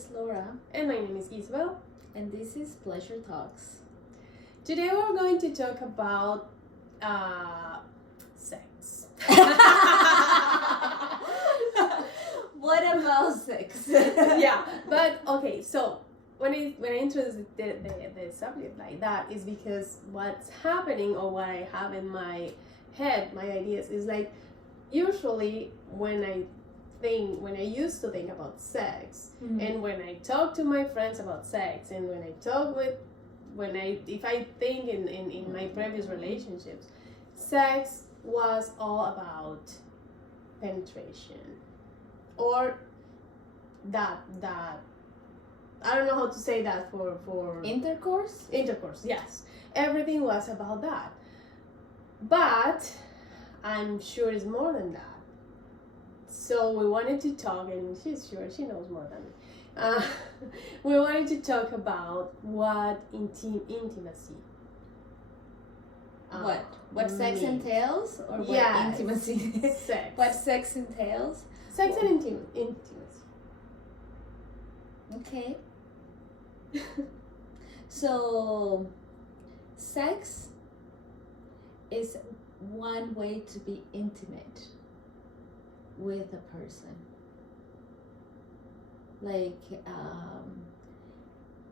is Laura. And my name is Isabel. And this is Pleasure Talks. Today we're going to talk about sex. What about sex? Yeah, but okay, so when I introduce the subject like that is because what's happening or what I have in my head, my ideas, is like usually when I used to think about sex, and when I talk to my friends about sex, and when I talk if I think in my previous relationships, sex was all about penetration, or that I don't know how to say that for intercourse, yes, everything was about that, but I'm sure it's more than that. So we wanted to talk, and she's sure she knows more than me. We wanted to talk about what intimacy. What sex entails, or what intimacy? Sex. What sex entails? Sex and intimacy. Okay. So, sex is one way to be intimate with a person.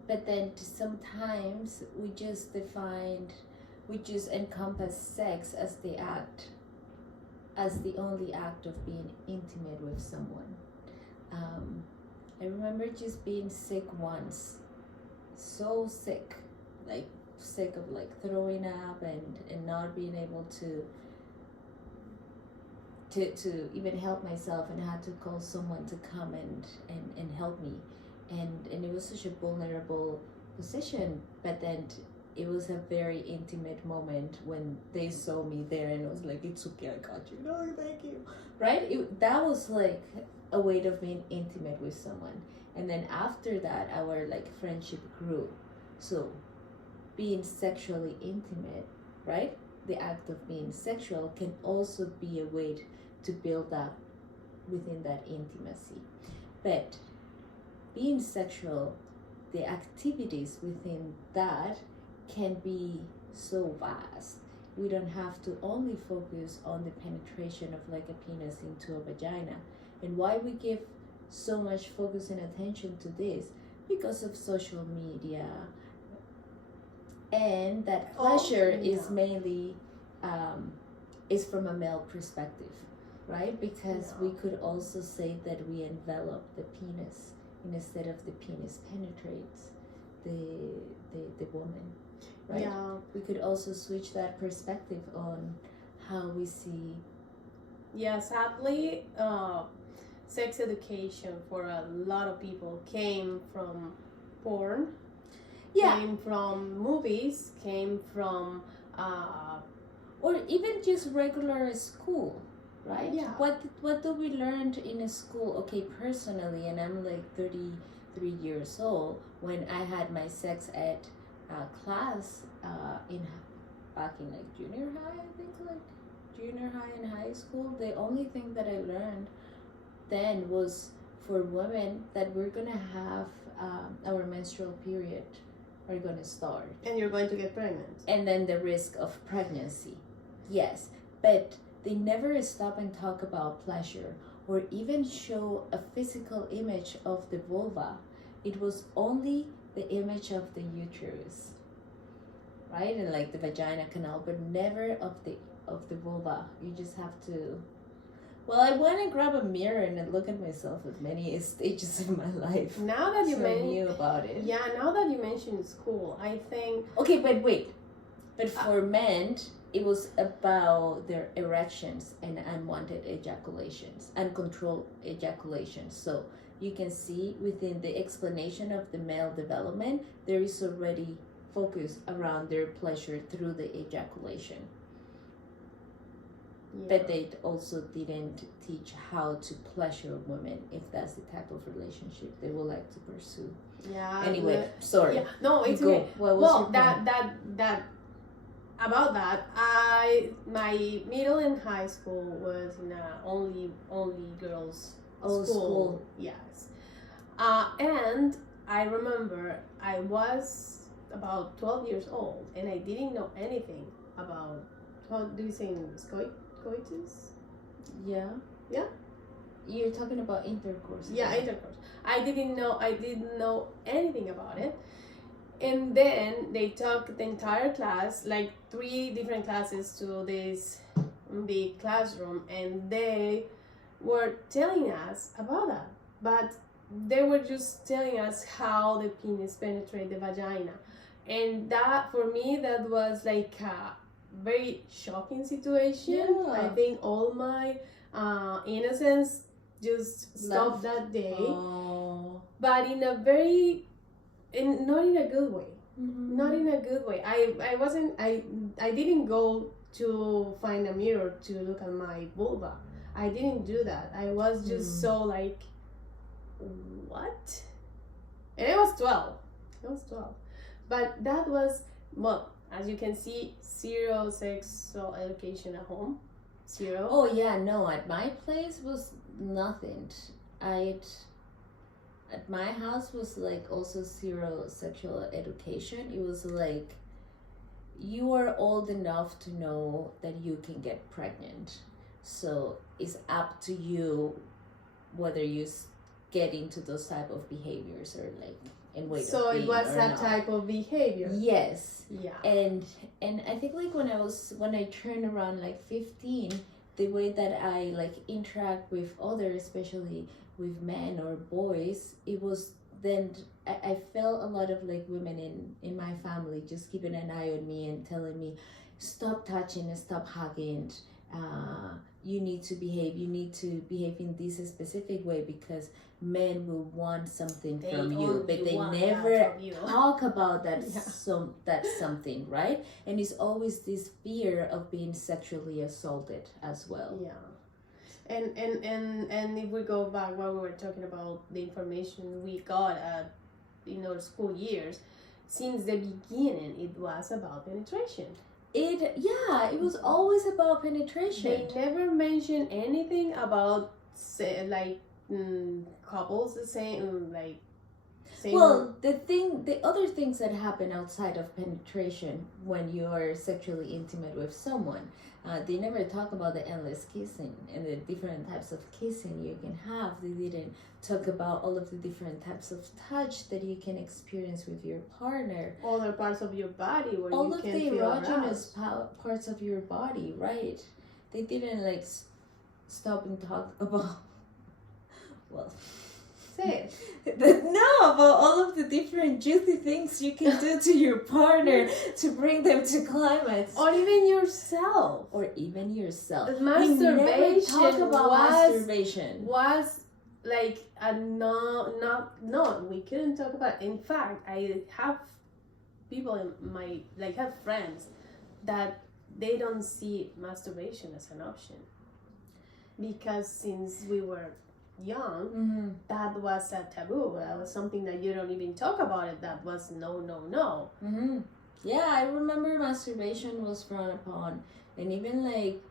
But then sometimes we just encompass sex as the only act of being intimate with someone. I remember just being sick once, so sick, sick of throwing up and not being able to even help myself, and I had to call someone to come and help me, and it was such a vulnerable position, but then it was a very intimate moment when they saw me there, and it was like, it's okay, I got you, no thank you, right? That was like a way of being intimate with someone. And then after that, our friendship grew. So being sexually intimate, right, the act of being sexual can also be a way to build up within that intimacy. But being sexual, the activities within that can be so vast. We don't have to only focus on the penetration of a penis into a vagina. And why we give so much focus and attention to this? Because of social media, and that pleasure is mainly is from a male perspective, right? Because we could also say that we envelop the penis instead of the penis penetrates the woman, right? Yeah. We could also switch that perspective on how we see. Yeah, sadly, sex education for a lot of people came from porn, came from movies, came from or even just regular school, right? Yeah. What do we learn in a school? Okay, personally, and I'm 33 years old, when I had my sex ed class back in junior high, I think, junior high and high school, the only thing that I learned then was for women that we're gonna have our menstrual period are gonna start, and you're going to get pregnant, and then the risk of pregnancy. Yes, but they never stop and talk about pleasure or even show a physical image of the vulva. It was only the image of the uterus, right, and the vagina canal, but never of the vulva. You just have to. Well, I want to grab a mirror and look at myself at many stages of my life. Now that you knew about it. Yeah, now that you mentioned school, I think. Okay, but wait. But for men, it was about their erections and unwanted ejaculations, uncontrolled ejaculations. So you can see within the explanation of the male development, there is already focus around their pleasure through the ejaculation. Yeah. But they also didn't teach how to pleasure women, if that's the type of relationship they would like to pursue. Yeah. Anyway, sorry. Yeah. No, it's okay. Well, that about that, my middle and high school was in a only girls school. Yes. And I remember I was about 12 years old and I didn't know anything about, how do you say in English, coitus? Yeah. Yeah? You're talking about intercourse. Yeah, intercourse. I didn't know anything about it. And then they took the entire class, like 3 different classes, to this big classroom, and they were telling us about that. But they were just telling us how the penis penetrates the vagina. And that, for me, that was like a very shocking situation. Yeah. I think all my innocence just stopped that day. Oh. But not in a good way. Mm-hmm. Not in a good way. I didn't go to find a mirror to look at my vulva. I didn't do that. I was just so like, what? And I was 12. But that was, well, as you can see, 0 sexual education at home. 0. Oh yeah, no, at my place was nothing. At my house was like also 0 sexual education. It was like, you are old enough to know that you can get pregnant, so it's up to you whether you get into those type of behaviors or like in way So of it being was or that not. type of behavior. Yes. Yeah. And I think like when I turned around like 15, the way that I like interact with others, especially with men or boys, it was then I felt a lot of like women in my family just keeping an eye on me and telling me, stop touching and stop hugging. You need to behave in this specific way because men will want something from you, but they never talk about that. Yeah. So that's something, right? And it's always this fear of being sexually assaulted as well. Yeah. And if we go back while we were talking about the information we got in our school years, since the beginning it was about penetration. It was always about penetration. They never mentioned anything about couples the same Well, the other things that happen outside of penetration when you are sexually intimate with someone, they never talk about the endless kissing and the different types of kissing you can have. They didn't talk about all of the different types of touch that you can experience with your partner. Other parts of your body where all you of can the feel erogenous parts of your body, right? They didn't like stop and talk about, well, say it. no, about all of the different juicy things you can do to your partner to bring them to climax, Or even yourself. Masturbation. Talk about masturbation. Was like a no, we couldn't talk about. In fact, I have people in my have friends that they don't see masturbation as an option because since we were young, that was a taboo. That was something that you don't even talk about it. That was no. Yeah, I remember masturbation was frowned upon, and even like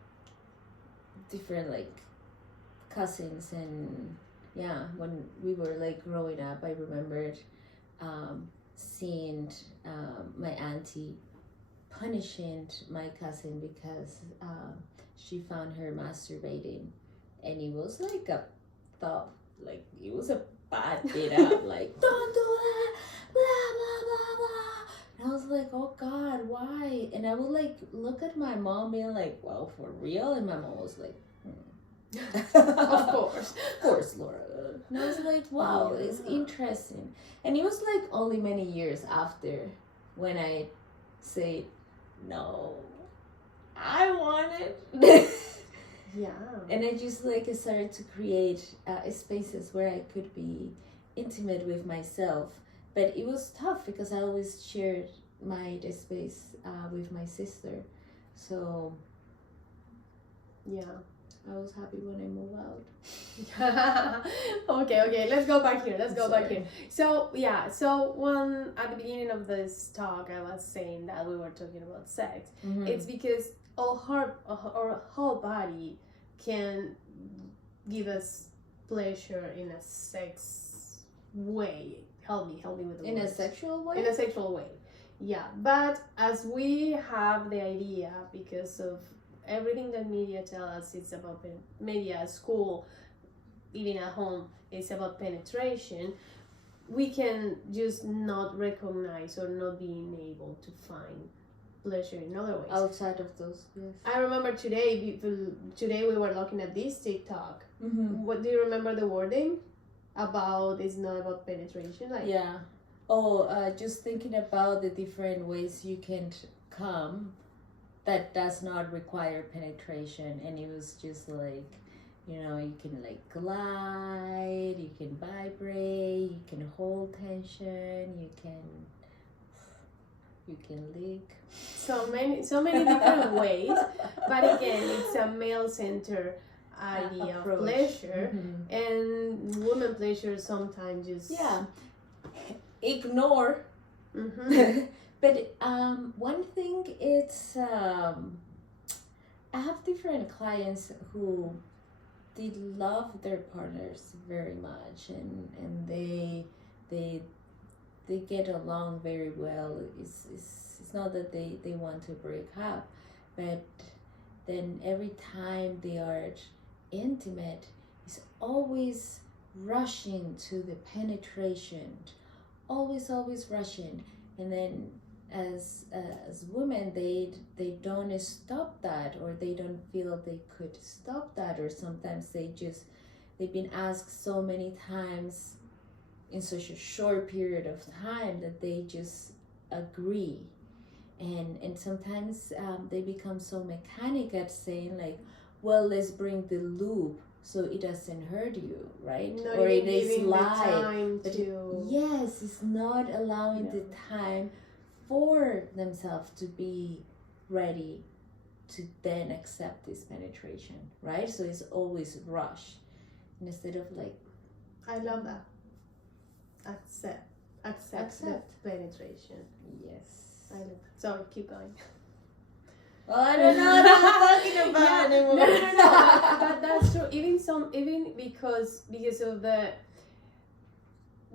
different like cousins and when we were like growing up, I remembered seeing my auntie punishing my cousin because she found her masturbating, and it was like a thought, like it was a bad bit up, like don't do that, blah blah blah blah. And I was like, oh God, why? And I would like look at my mom being like, well, for real? And my mom was like, Of course, Laura. And I was like, wow, it's interesting. And it was like only many years after when I said, no, I want it. Yeah. And I just like started to create spaces where I could be intimate with myself. But it was tough because I always shared my space with my sister. So yeah, I was happy when I moved out. Okay, let's go back here. So when at the beginning of this talk I was saying that we were talking about sex, it's because our whole body can give us pleasure in a sex way. Help me with the In a words. sexual way? In a sexual way. Yeah, but as we have the idea, because of everything that media tell us, it's about media, school, even at home, it's about penetration. We can just not recognize or not being able to find pleasure in other ways. Outside of those, yes. I remember today we were looking at this TikTok. Mm-hmm. What do you remember the wording about? It's not about penetration, like Yeah. Just thinking about the different ways you can come that does not require penetration, and it was just like, you can like glide, you can vibrate, you can hold tension, you can lick. so many different ways. But again, it's a male-centered idea of pleasure, and women pleasure sometimes just ignore. But one thing it's I have different clients who they love their partners very much, and they get along very well. It's not that they want to break up, but then every time they are intimate, it's always rushing to the penetration, always rushing. And then as women, they don't stop that, or they don't feel they could stop that, or sometimes they've been asked so many times in such a short period of time that they just agree. And sometimes they become so mechanic at saying like, well, let's bring the lube so it doesn't hurt you, right? Not or it even is giving light. the time to... Yes, it's not allowing the time for themselves to be ready to then accept this penetration, right? So it's always rush instead of like... I love that. Accept the penetration. Yes. I love that. Sorry, keep going. Well, I don't know what I'm talking about anymore. No. But that's true. Even because of the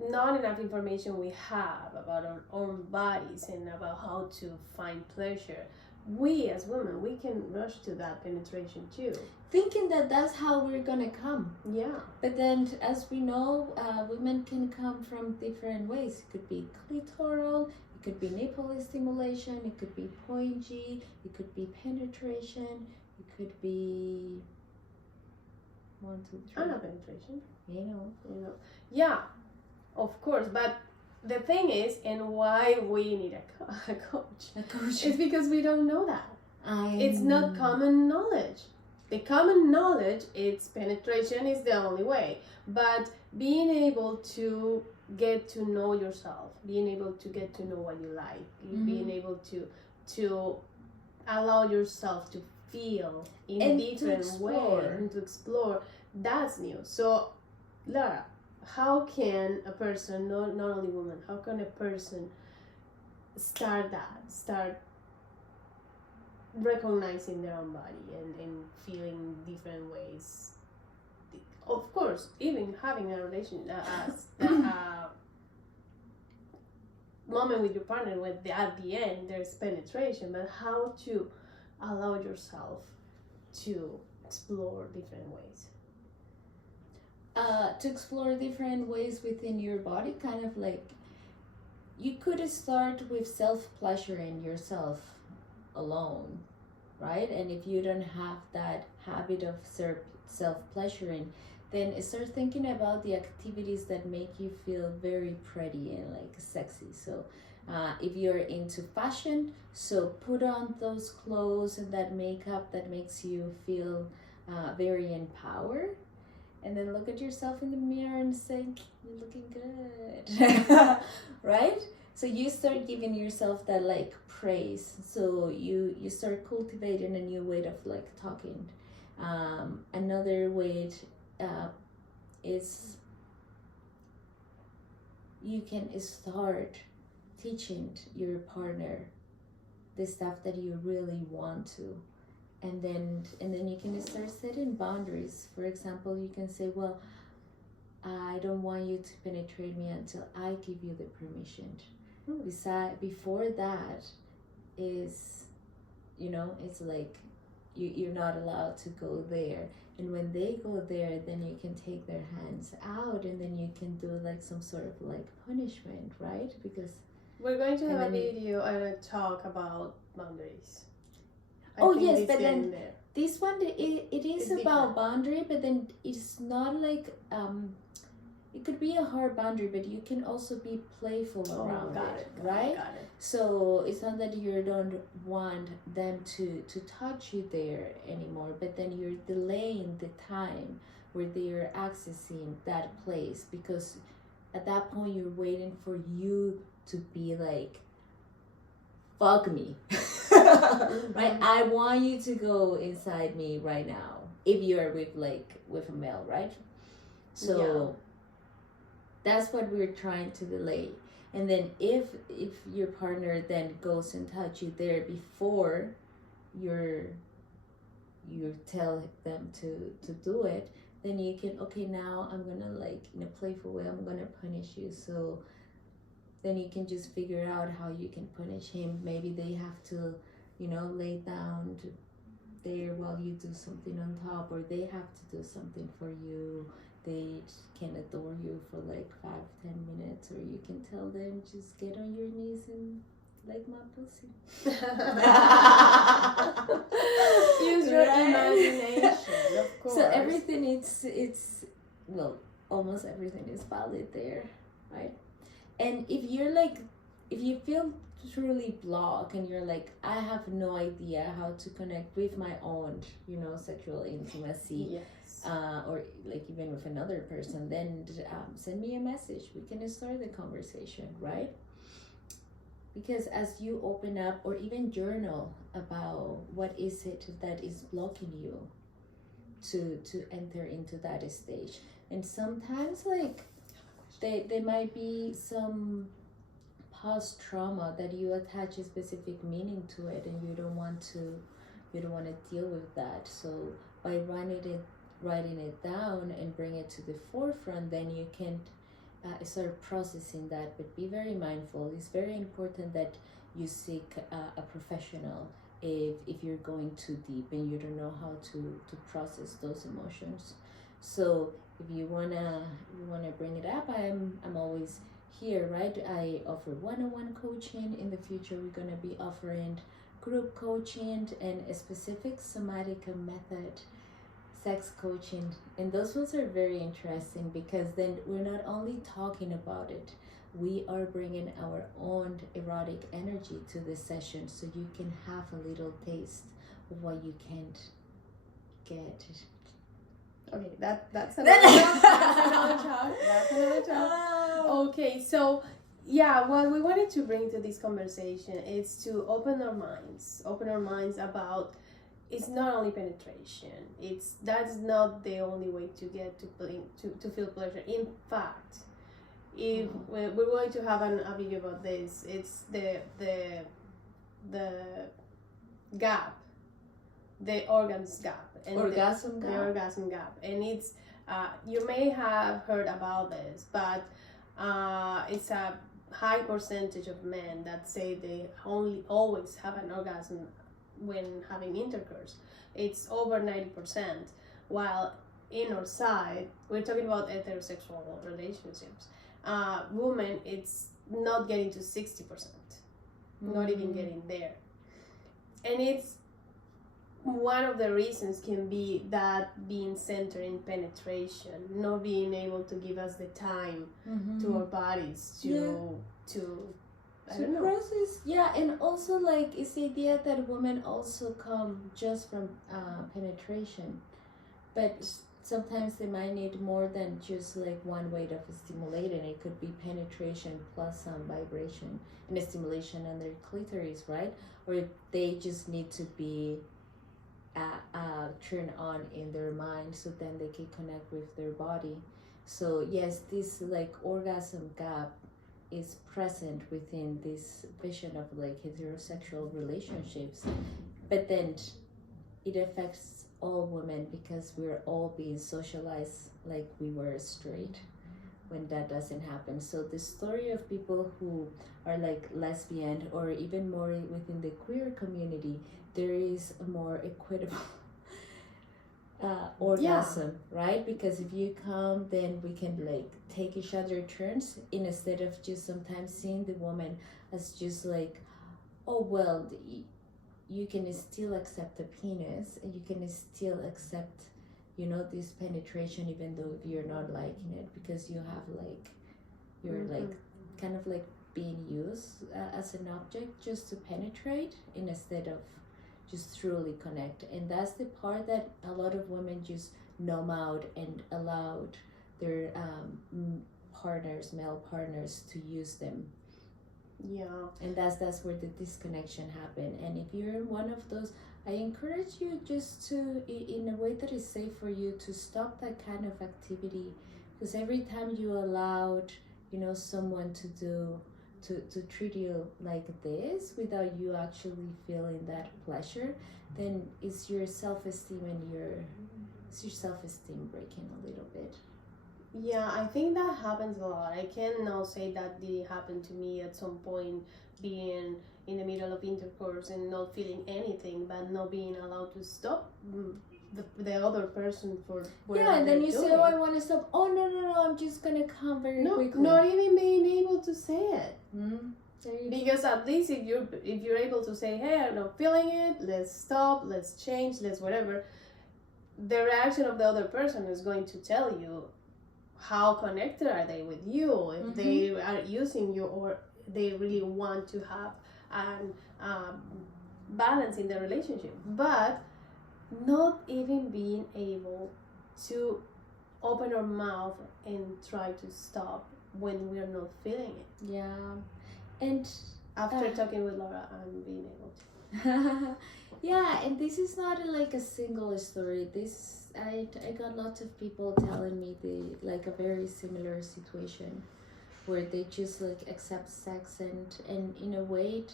not enough information we have about our own bodies and about how to find pleasure, we as women, we can rush to that penetration too, thinking that that's how we're gonna come. Yeah. But then, as we know, women can come from different ways. It could be clitoral, it could be nipple stimulation, it could be point G, it could be penetration, it could be 1, 2, 3. Anal penetration. You know. Yeah, of course. But the thing is, and why we need a coach, is because we don't know that. It's not common knowledge. The common knowledge is penetration is the only way, but being able to get to know yourself, being able to get to know what you like, being able to allow yourself to feel in different ways and to explore, that's new. So, Lara, how can a person, not only women, how can a person start recognizing their own body and feeling different ways? Of course, even having a relation moment with your partner, at the end there's penetration, but how to allow yourself to explore different ways? To explore different ways within your body, kind of like you could start with self-pleasuring yourself alone, right? And if you don't have that habit of self-pleasuring, then start thinking about the activities that make you feel very pretty and like sexy. So if you're into fashion, so put on those clothes and that makeup that makes you feel very empowered. And then look at yourself in the mirror and say, you're looking good, right? So you start giving yourself that like praise. So you start cultivating a new way of like talking. Another way is you can start teaching your partner the stuff that you really want to. And then you can start setting boundaries. For example, you can say, well, I don't want you to penetrate me until I give you the permission. Before that is, it's like you're not allowed to go there. And when they go there, then you can take their hands out, and then you can do like some sort of like punishment, right? Because we're going to have a video and a talk about boundaries. Yes, but then this one, it is about different. Boundary, but then it's not like it could be a hard boundary, but you can also be playful around it, right? Got it. So it's not that you don't want them to touch you there anymore, but then you're delaying the time where they are accessing that place, because at that point you're waiting for you to be like, fuck me. Right? I want you to go inside me right now, if you're with a male, right? So that's what we're trying to delay. And then if your partner then goes and touch you there before you tell them to do it, then you can, okay, now I'm gonna, like, in a playful way, I'm gonna punish you. So then you can just figure out how you can punish him. Maybe they have to, lay down there while you do something on top, or they have to do something for you. They can adore you for like 5-10 minutes, or you can tell them, just get on your knees and like my pussy. Use your imagination, of course. So everything, it's well, almost everything is valid there, right? And if you feel truly blocked and you're like, I have no idea how to connect with my own, sexual intimacy, yes, or like even with another person, then send me a message. We can start the conversation, right? Because as you open up, or even journal about what is it that is blocking you to enter into that stage. And sometimes, like, there might be some past trauma that you attach a specific meaning to it, and you don't want to deal with that. So by writing it down and bring it to the forefront, then you can start processing that. But be very mindful. It's very important that you seek a professional if you're going too deep and you don't know how to process those emotions. So if you wanna bring it up, I'm always here, right? I offer one-on-one coaching. In the future, we're gonna be offering group coaching and a specific somatic method, sex coaching. And those ones are very interesting, because then we're not only talking about it, we are bringing our own erotic energy to the session, so you can have a little taste of what you can't get. Okay, that's another talk. Okay, so what we wanted to bring to this conversation is to open our minds about, it's not only penetration. That's not the only way to get to feel pleasure. In fact, if we're going to have a video about this, it's the gap, the organs gap, and orgasm the orgasm gap. And it's you may have heard about this, but it's a high percentage of men that say they always have an orgasm when having intercourse. It's over 90%, while in our side, we're talking about heterosexual relationships, women, it's not getting to 60%, not even getting there. And it's one of the reasons can be that being centered in penetration, not being able to give us the time to our bodies to I don't know. Process, and also, like, it's the idea that women also come just from penetration, but sometimes they might need more than just like one way of stimulating. It could be penetration plus some vibration and stimulation on their clitoris, right? Or they just need to be turned on in their mind, so then they can connect with their body. So yes, this like orgasm gap is present within this vision of like heterosexual relationships, but then it affects all women, because we're all being socialized like we were straight. when that doesn't happen. So the story of people who are like lesbian or even more within the queer community, there is a more equitable orgasm, right? Because if you come, then we can like take each other turns, instead of just sometimes seeing the woman as just like, oh well, you can still accept the penis and you can still accept, you know, this penetration even though if you're not liking it, because you have like, you're like kind of like being used as an object just to penetrate instead of just truly connect. And that's the part that a lot of women just numb out and allowed their partners, male partners, to use them. Yeah. And that's where the disconnection happened. And if you're one of those, I encourage you just to, in a way that is safe for you, to stop that kind of activity, because every time you allowed, you know, someone to do to treat you like this without you actually feeling that pleasure, then it's your self-esteem and it's your self-esteem breaking a little bit. Yeah, I think that happens a lot. I can now say that did happen to me at some point, being in the middle of intercourse and not feeling anything, but not being allowed to stop the other person for whatever. Yeah, and then you doing. say, oh, I want to stop. Oh, no, I'm just going to come very quickly. Not even being able to say it. Mm-hmm. Because at least if you're able to say, hey, I'm not feeling it, let's stop, let's change, let's whatever, the reaction of the other person is going to tell you how connected are they with you, if they are using you, or they really want to have an balance in the relationship. But not even being able to open our mouth and try to stop when we're not feeling it. Yeah. And after talking with Laura, I'm being able to. Yeah, and this is not like a single story. This I got lots of people telling me a very similar situation where they just like accept sex, and in a way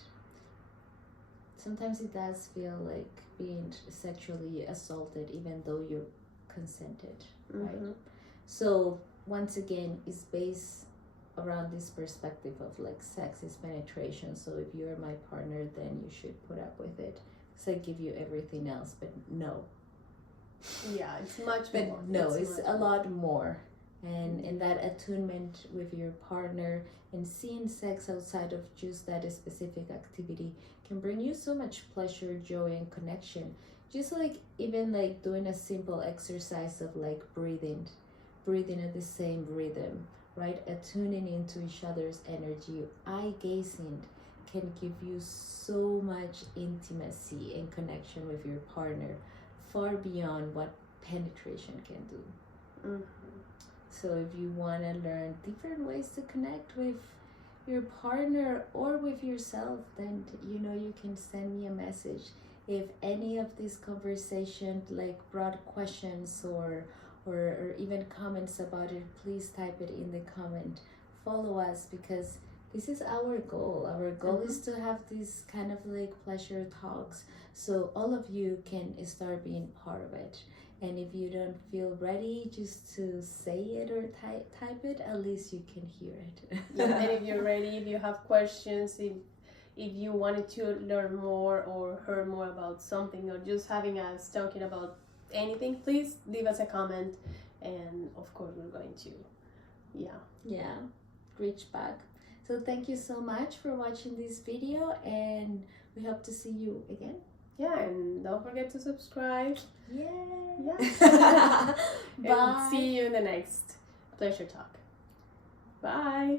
sometimes it does feel like being sexually assaulted even though you're consented, right? So once again, it's based around this perspective of like sex is penetration. So if you're my partner, then you should put up with it. So I give you everything else, but no. Yeah, it's much but more. No, it's a lot more. And that attunement with your partner and seeing sex outside of just that specific activity can bring you so much pleasure, joy, and connection. Just like even like doing a simple exercise of like breathing at the same rhythm, right? Attuning into each other's energy, eye gazing can give you so much intimacy and connection with your partner, far beyond what penetration can do. So if you want to learn different ways to connect with your partner or with yourself, then you can send me a message. If any of this conversation like brought questions or even comments about it, please type it in the comment. Follow us, because this is our goal. Our goal is to have these kind of like pleasure talks, so all of you can start being part of it. And if you don't feel ready just to say it or type it, at least you can hear it. And if you're ready, if you have questions, if you wanted to learn more or hear more about something, or just having us talking about anything, please leave us a comment, and of course we're going to reach back. So thank you so much for watching this video, and we hope to see you again. Yeah, and don't forget to subscribe. Yeah. And see you in the next Pleasure Talk. Bye.